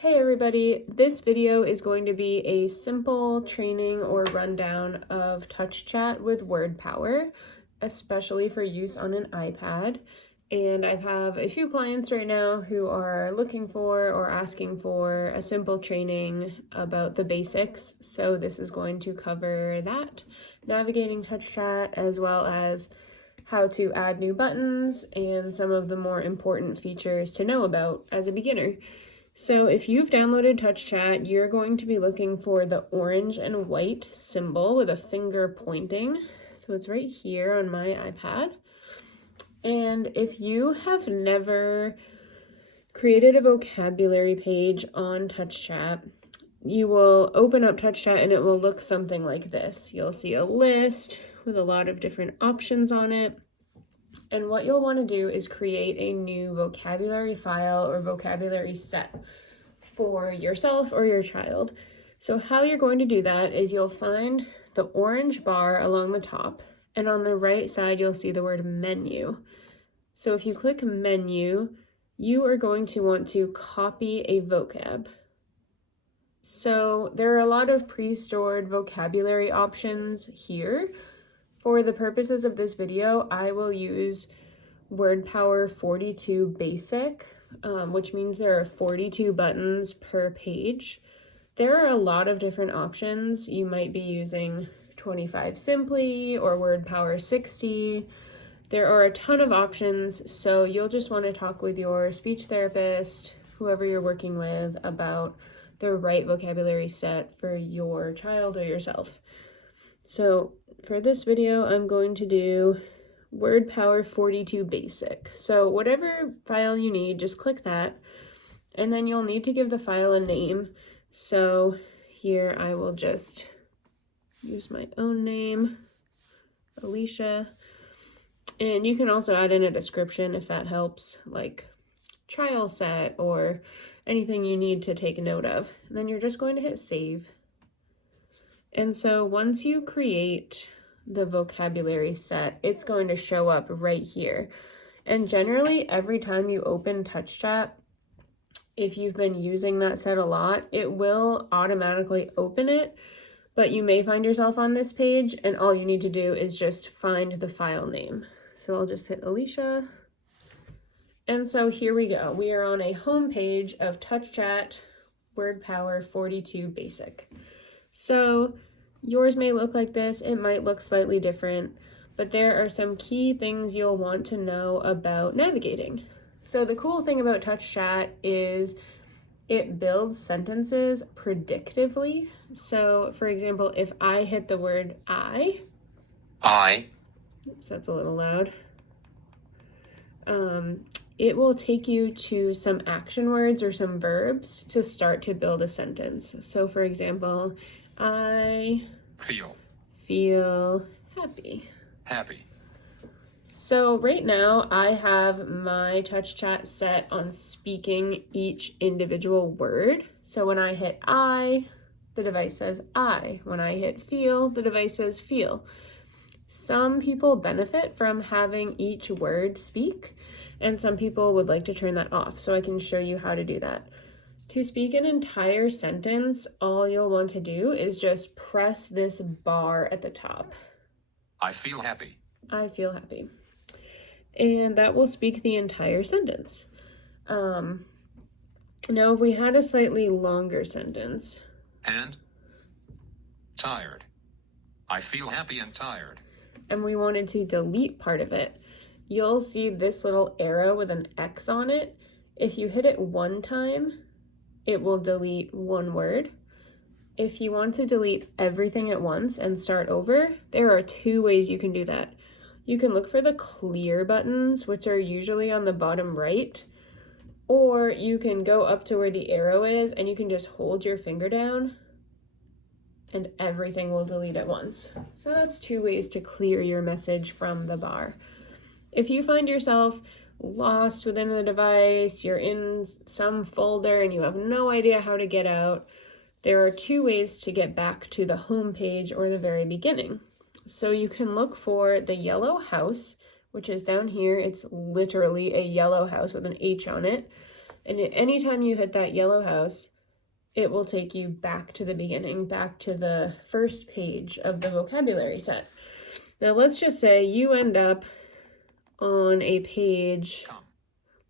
Hey everybody, this video is going to be a simple training or rundown of TouchChat with WordPower, especially for use on an iPad. And I have a few clients right now who are looking for or asking for a simple training about the basics. So this is going to cover that, navigating TouchChat, as well as how to add new buttons and some of the more important features to know about as a beginner. So if you've downloaded TouchChat, you're going to be looking for the orange and white symbol with a finger pointing. So it's right here on my iPad. And if you have never created a vocabulary page on TouchChat, you will open up TouchChat and it will look something like this. You'll see a list with a lot of different options on it. And what you'll want to do is create a new vocabulary file or vocabulary set for yourself or your child. So how you're going to do that is you'll find the orange bar along the top, and on the right side you'll see the word menu. So if you click menu, you are going to want to copy a vocab. So there are a lot of pre-stored vocabulary options here. For the purposes of this video, I will use WordPower 42 Basic, which means there are 42 buttons per page. There are a lot of different options. You might be using 25 Simply or WordPower 60. There are a ton of options, so you'll just want to talk with your speech therapist, whoever you're working with, about the right vocabulary set for your child or yourself. So for this video, I'm going to do WordPower 42 Basic. So whatever file you need, just click that, and then you'll need to give the file a name. So here I will just use my own name, Alicia, and you can also add in a description if that helps, like trial set or anything you need to take note of. And then you're just going to hit save. And so once you create the vocabulary set, it's going to show up right here. And generally, every time you open TouchChat, if you've been using that set a lot, it will automatically open it, but you may find yourself on this page and all you need to do is just find the file name. So I'll just hit Alicia. And so here we go. We are on a home page of TouchChat WordPower 42 Basic. So yours may look like this, it might look slightly different, but there are some key things you'll want to know about navigating. So the cool thing about TouchChat is it builds sentences predictively. So for example, if I hit the word I, oops, that's a little loud, it will take you to some action words or some verbs to start to build a sentence. So for example, I feel happy. So right now I have my TouchChat set on speaking each individual word. So when I hit I, the device says I. When I hit feel, the device says feel. Some people benefit from having each word speak, and some people would like to turn that off. So I can show you how to do that. To speak an entire sentence, all you'll want to do is just press this bar at the top. I feel happy. I feel happy. And that will speak the entire sentence. Now, if we had a slightly longer sentence. And tired. I feel happy and tired. And we wanted to delete part of it, you'll see this little arrow with an X on it. If you hit it one time, it will delete one word. If you want to delete everything at once and start over, there are two ways you can do that. You can look for the clear buttons, which are usually on the bottom right, or you can go up to where the arrow is and you can just hold your finger down and everything will delete at once. So that's two ways to clear your message from the bar. If you find yourself lost within the device, you're in some folder and you have no idea how to get out, there are two ways to get back to the home page or the very beginning. So you can look for the yellow house, which is down here. It's literally a yellow house with an H on it. And anytime you hit that yellow house, it will take you back to the beginning, back to the first page of the vocabulary set. Now let's just say you end up on a page,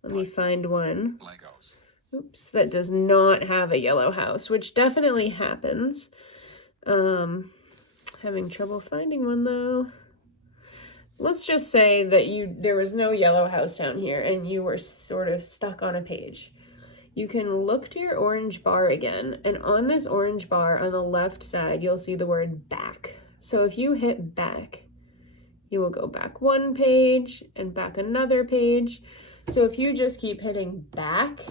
let me find one. Legos. Oops, that does not have a yellow house, which definitely happens. Having trouble finding one though. Let's just say that there was no yellow house down here and you were sort of stuck on a page. You can look to your orange bar again, and on this orange bar on the left side, you'll see the word back. So if you hit back, you will go back one page and back another page. So if you just keep hitting back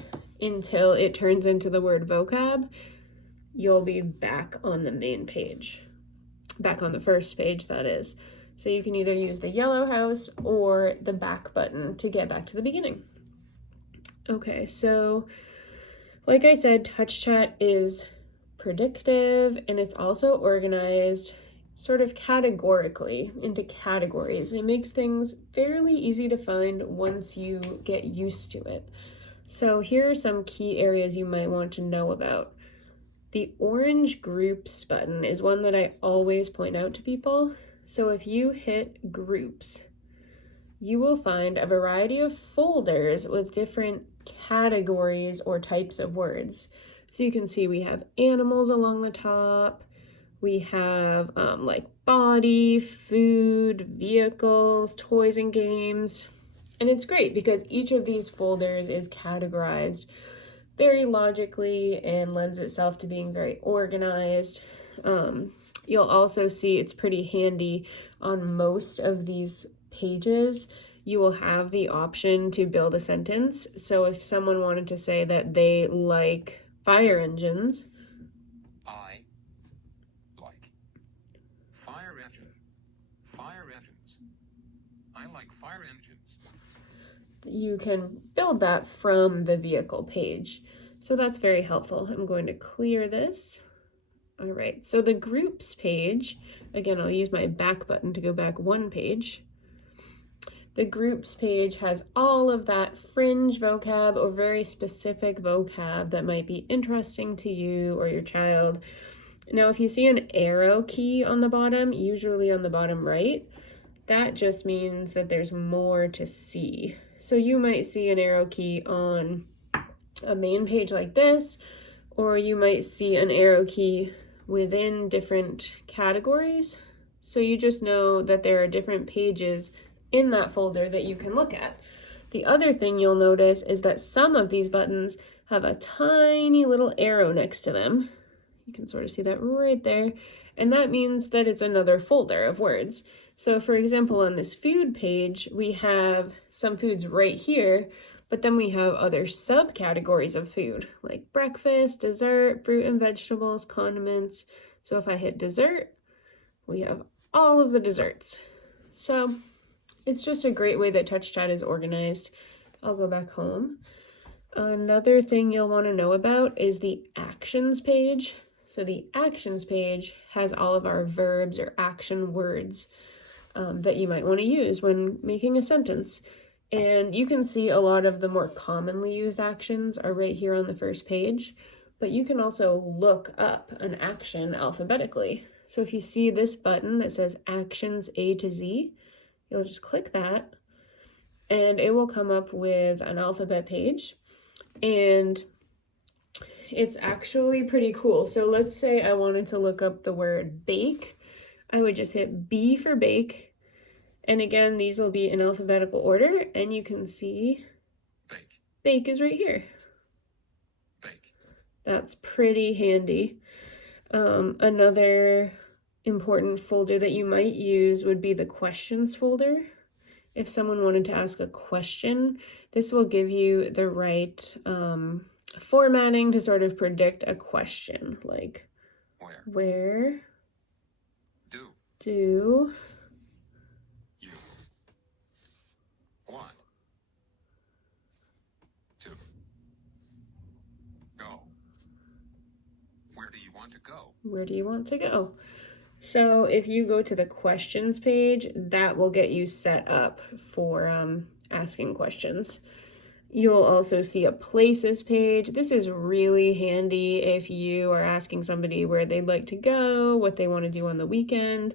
until it turns into the word vocab, you'll be back on the main page. Back on the first page, that is. So you can either use the yellow house or the back button to get back to the beginning. Okay, so like I said, TouchChat is predictive and it's also organized sort of categorically into categories. It makes things fairly easy to find once you get used to it. So here are some key areas you might want to know about. The orange groups button is one that I always point out to people. So if you hit groups, you will find a variety of folders with different categories or types of words. So you can see we have animals along the top. We have like body, food, vehicles, toys and games. And it's great because each of these folders is categorized very logically and lends itself to being very organized. You'll also see it's pretty handy on most of these pages. You will have the option to build a sentence. So if someone wanted to say that they like fire engines, I like fire engine. Fire engines. I like fire engines. you can build that from the vehicle page. So that's very helpful. I'm going to clear this. All right, so the groups page, again, I'll use my back button to go back one page. The groups page has all of that fringe vocab or very specific vocab that might be interesting to you or your child. Now, if you see an arrow key on the bottom, usually on the bottom right, that just means that there's more to see. So you might see an arrow key on a main page like this, or you might see an arrow key within different categories. So you just know that there are different pages in that folder that you can look at. The other thing you'll notice is that some of these buttons have a tiny little arrow next to them. You can sort of see that right there. And that means that it's another folder of words. So for example, on this food page, we have some foods right here, but then we have other subcategories of food like breakfast, dessert, fruit and vegetables, condiments. So if I hit dessert, we have all of the desserts. So it's just a great way that TouchChat is organized. I'll go back home. Another thing you'll want to know about is the actions page. So the actions page has all of our verbs or action words that you might want to use when making a sentence. And you can see a lot of the more commonly used actions are right here on the first page, but you can also look up an action alphabetically. So if you see this button that says Actions A to Z, you'll just click that and it will come up with an alphabet page. And it's actually pretty cool. So let's say I wanted to look up the word bake. I would just hit B for bake. And again, these will be in alphabetical order, and you can see bake is right here. Bake. That's pretty handy. Another important folder that you might use would be the questions folder. If someone wanted to ask a question, this will give you the right formatting to sort of predict a question, like where do you want to go? Where do you want to go? Where do you want to go? So if you go to the questions page, that will get you set up for asking questions. You'll also see a places page. This is really handy if you are asking somebody where they'd like to go, what they want to do on the weekend.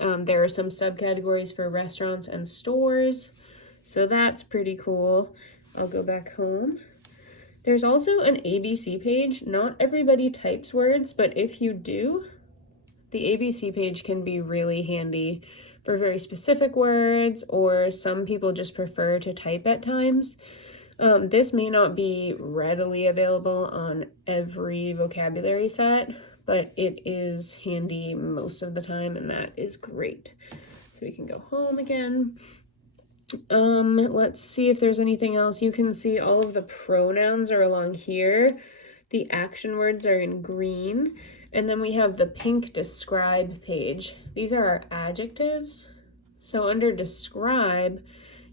There are some subcategories for restaurants and stores, so that's pretty cool. I'll go back home. There's also an ABC page. Not everybody types words, but if you do, the ABC page can be really handy for very specific words, or some people just prefer to type at times. This may not be readily available on every vocabulary set, but it is handy most of the time, and that is great. So we can go home again. Let's see if there's anything else. You can see all of the pronouns are along here. The action words are in green. And then we have the pink describe page. These are our adjectives. So under describe,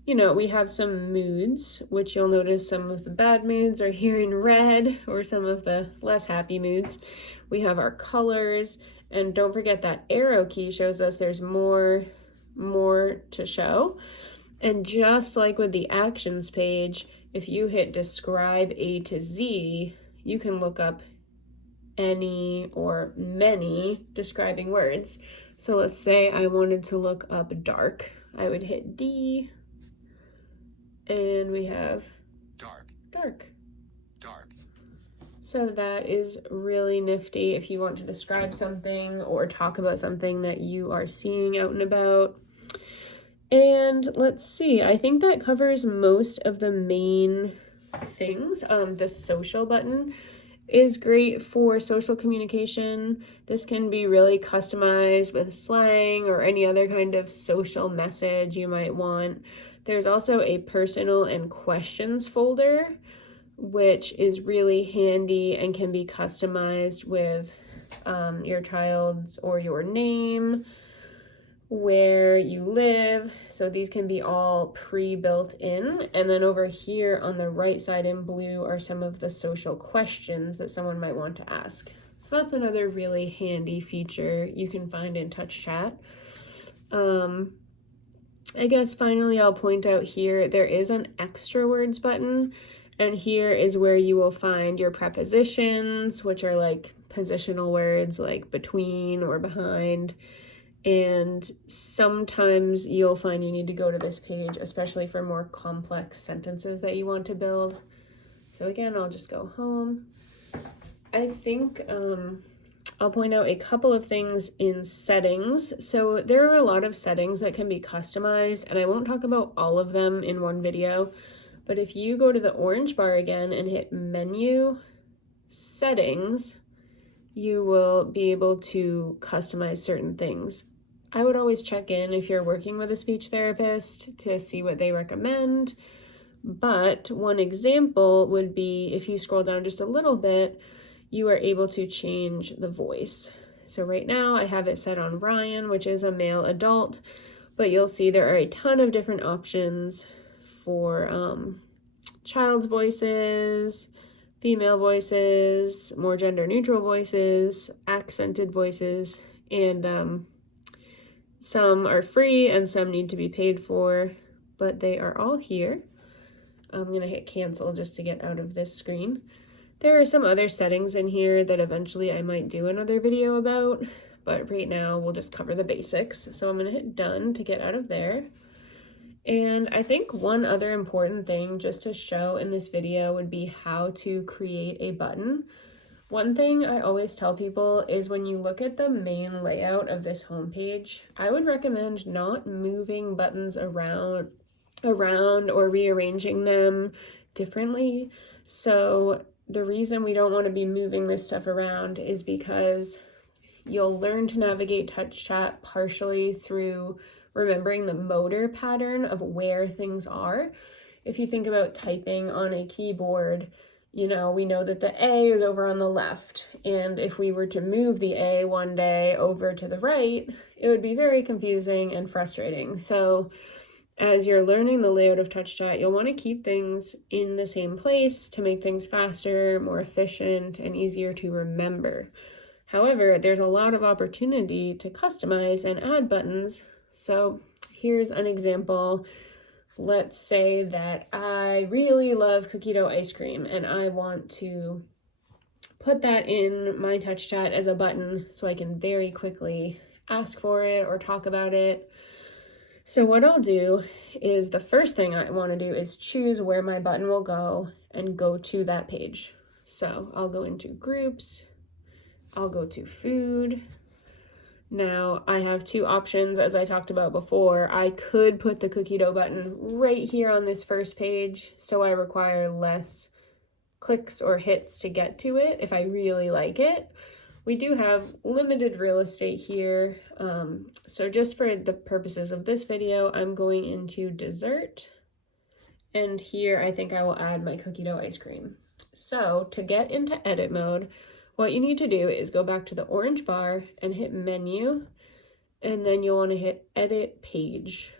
we have some moods, which you'll notice some of the bad moods are here in red, or some of the less happy moods. We have our colors, and don't forget that arrow key shows us there's more to show. And just like with the actions page, if you hit describe A to Z, you can look up any or many describing words. So let's say I wanted to look up dark. I would hit D, and we have dark. So that is really nifty if you want to describe something or talk about something that you are seeing out and about. And let's see, I think that covers most of the main things. The social button is great for social communication. This can be really customized with slang or any other kind of social message you might want. There's also a personal and questions folder, which is really handy and can be customized with your child's or your name, where you live. So these can be all pre-built in. And then over here on the right side in blue are some of the social questions that someone might want to ask. So that's another really handy feature you can find in TouchChat. I guess finally I'll point out here there is an extra words button, and here is where you will find your prepositions, which are like positional words like between or behind. And sometimes you'll find you need to go to this page, especially for more complex sentences that you want to build. So again, I'll just go home. I think I'll point out a couple of things in settings. So there are a lot of settings that can be customized, and I won't talk about all of them in one video, but if you go to the orange bar again and hit menu, settings, you will be able to customize certain things. I would always check in if you're working with a speech therapist to see what they recommend. But one example would be if you scroll down just a little bit, you are able to change the voice. So right now I have it set on Ryan, which is a male adult, but you'll see there are a ton of different options for child's voices, female voices, more gender neutral voices, accented voices, and some are free and some need to be paid for, but they are all here. I'm going to hit cancel just to get out of this screen. There are some other settings in here that eventually I might do another video about, but right now we'll just cover the basics. So I'm going to hit done to get out of there. And I think one other important thing just to show in this video would be how to create a button. One thing I always tell people is when you look at the main layout of this homepage, I would recommend not moving buttons around or rearranging them differently. So the reason we don't want to be moving this stuff around is because you'll learn to navigate TouchChat partially through remembering the motor pattern of where things are. If you think about typing on a keyboard, we know that the A is over on the left, and if we were to move the A one day over to the right, it would be very confusing and frustrating. So as you're learning the layout of TouchChat, you'll want to keep things in the same place to make things faster, more efficient, and easier to remember. However, there's a lot of opportunity to customize and add buttons. So here's an example let's say that I really love cookie dough ice cream and I want to put that in my TouchChat as a button so I can very quickly ask for it or talk about it. So what I'll do is the first thing I want to do is choose where my button will go and go to that page. So I'll go into groups, I'll go to food. Now I have two options as I talked about before. I could put the cookie dough button right here on this first page so I require less clicks or hits to get to it if I really like it. We do have limited real estate here, so just for the purposes of this video, I'm going into dessert, and here I think I will add my cookie dough ice cream. So to get into edit mode, what you need to do is go back to the orange bar and hit menu, and then you'll want to hit edit page.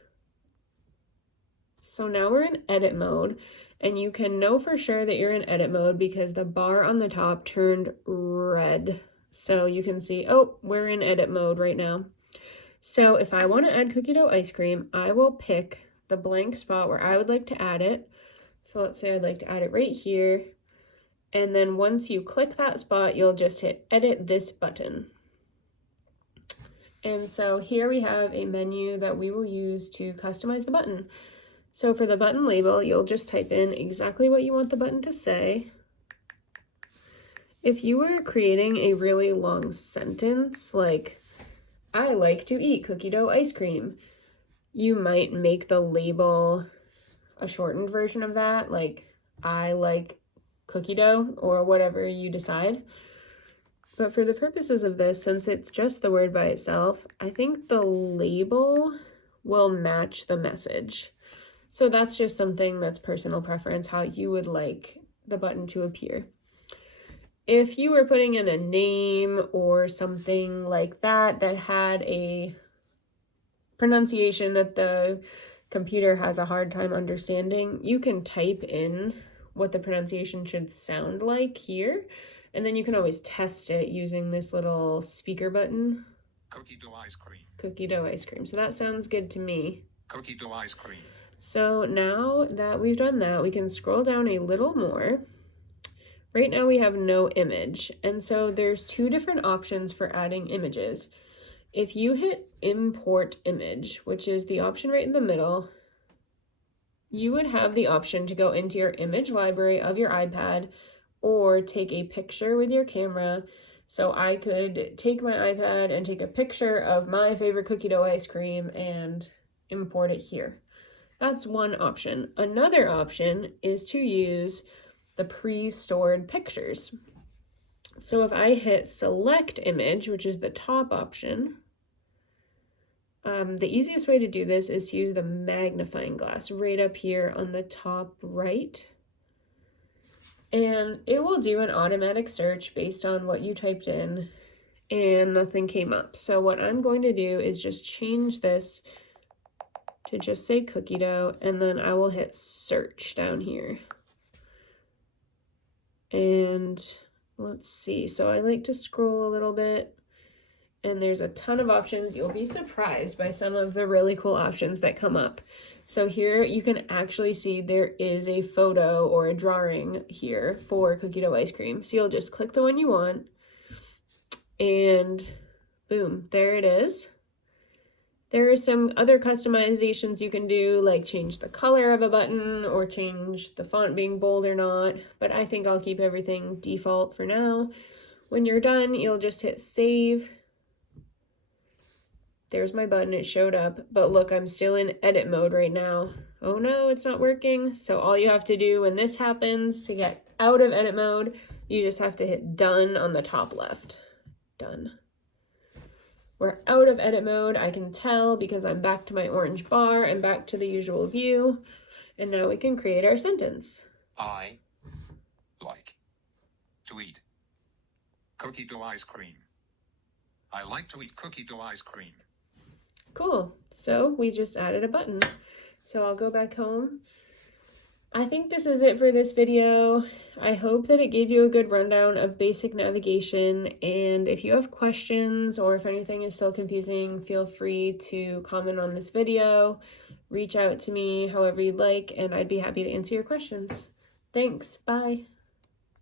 So now we're in edit mode, and you can know for sure that you're in edit mode because the bar on the top turned red. So you can see, oh, we're in edit mode right now. So if I want to add cookie dough ice cream, I will pick the blank spot where I would like to add it. So let's say I'd like to add it right here. And then once you click that spot, you'll just hit edit this button. And so here we have a menu that we will use to customize the button. So for the button label, you'll just type in exactly what you want the button to say. If you were creating a really long sentence, like, I like to eat cookie dough ice cream, you might make the label a shortened version of that, like, I like cookie dough, or whatever you decide. But for the purposes of this, since it's just the word by itself, I think the label will match the message. So that's just something that's personal preference, how you would like the button to appear. If you were putting in a name or something like that that had a pronunciation that the computer has a hard time understanding, you can type in what the pronunciation should sound like here, and then you can always test it using this little speaker button. Cookie dough ice cream. Cookie dough ice cream. So that sounds good to me. Cookie dough ice cream. So now that we've done that, we can scroll down a little more. Right now we have no image, and so there's two different options for adding images. If you hit import image, which is the option right in the middle, you would have the option to go into your image library of your iPad or take a picture with your camera. So I could take my iPad and take a picture of my favorite cookie dough ice cream and import it here. That's one option. Another option is to use the pre-stored pictures. So if I hit select image, which is the top option, the easiest way to do this is to use the magnifying glass right up here on the top right. And it will do an automatic search based on what you typed in, and nothing came up. So what I'm going to do is just change this to just say cookie dough, and then I will hit search down here. And let's see, so I like to scroll a little bit, and there's a ton of options. You'll be surprised by some of the really cool options that come up. So here you can actually see there is a photo or a drawing here for cookie dough ice cream. So you'll just click the one you want, and boom, there it is. There are some other customizations you can do, like change the color of a button or change the font being bold or not, but I think I'll keep everything default for now. When you're done, you'll just hit save. There's my button, it showed up, but look, I'm still in edit mode right now. Oh no, it's not working. So all you have to do when this happens to get out of edit mode, you just have to hit done on the top left. Done. We're out of edit mode, I can tell because I'm back to my orange bar and back to the usual view. And now we can create our sentence. I like to eat cookie dough ice cream. I like to eat cookie dough ice cream. Cool, so we just added a button. So I'll go back home. I think this is it for this video. I hope that it gave you a good rundown of basic navigation, and if you have questions or if anything is still confusing, feel free to comment on this video. reach out to me however you'd like, and I'd be happy to answer your questions. Thanks. Bye.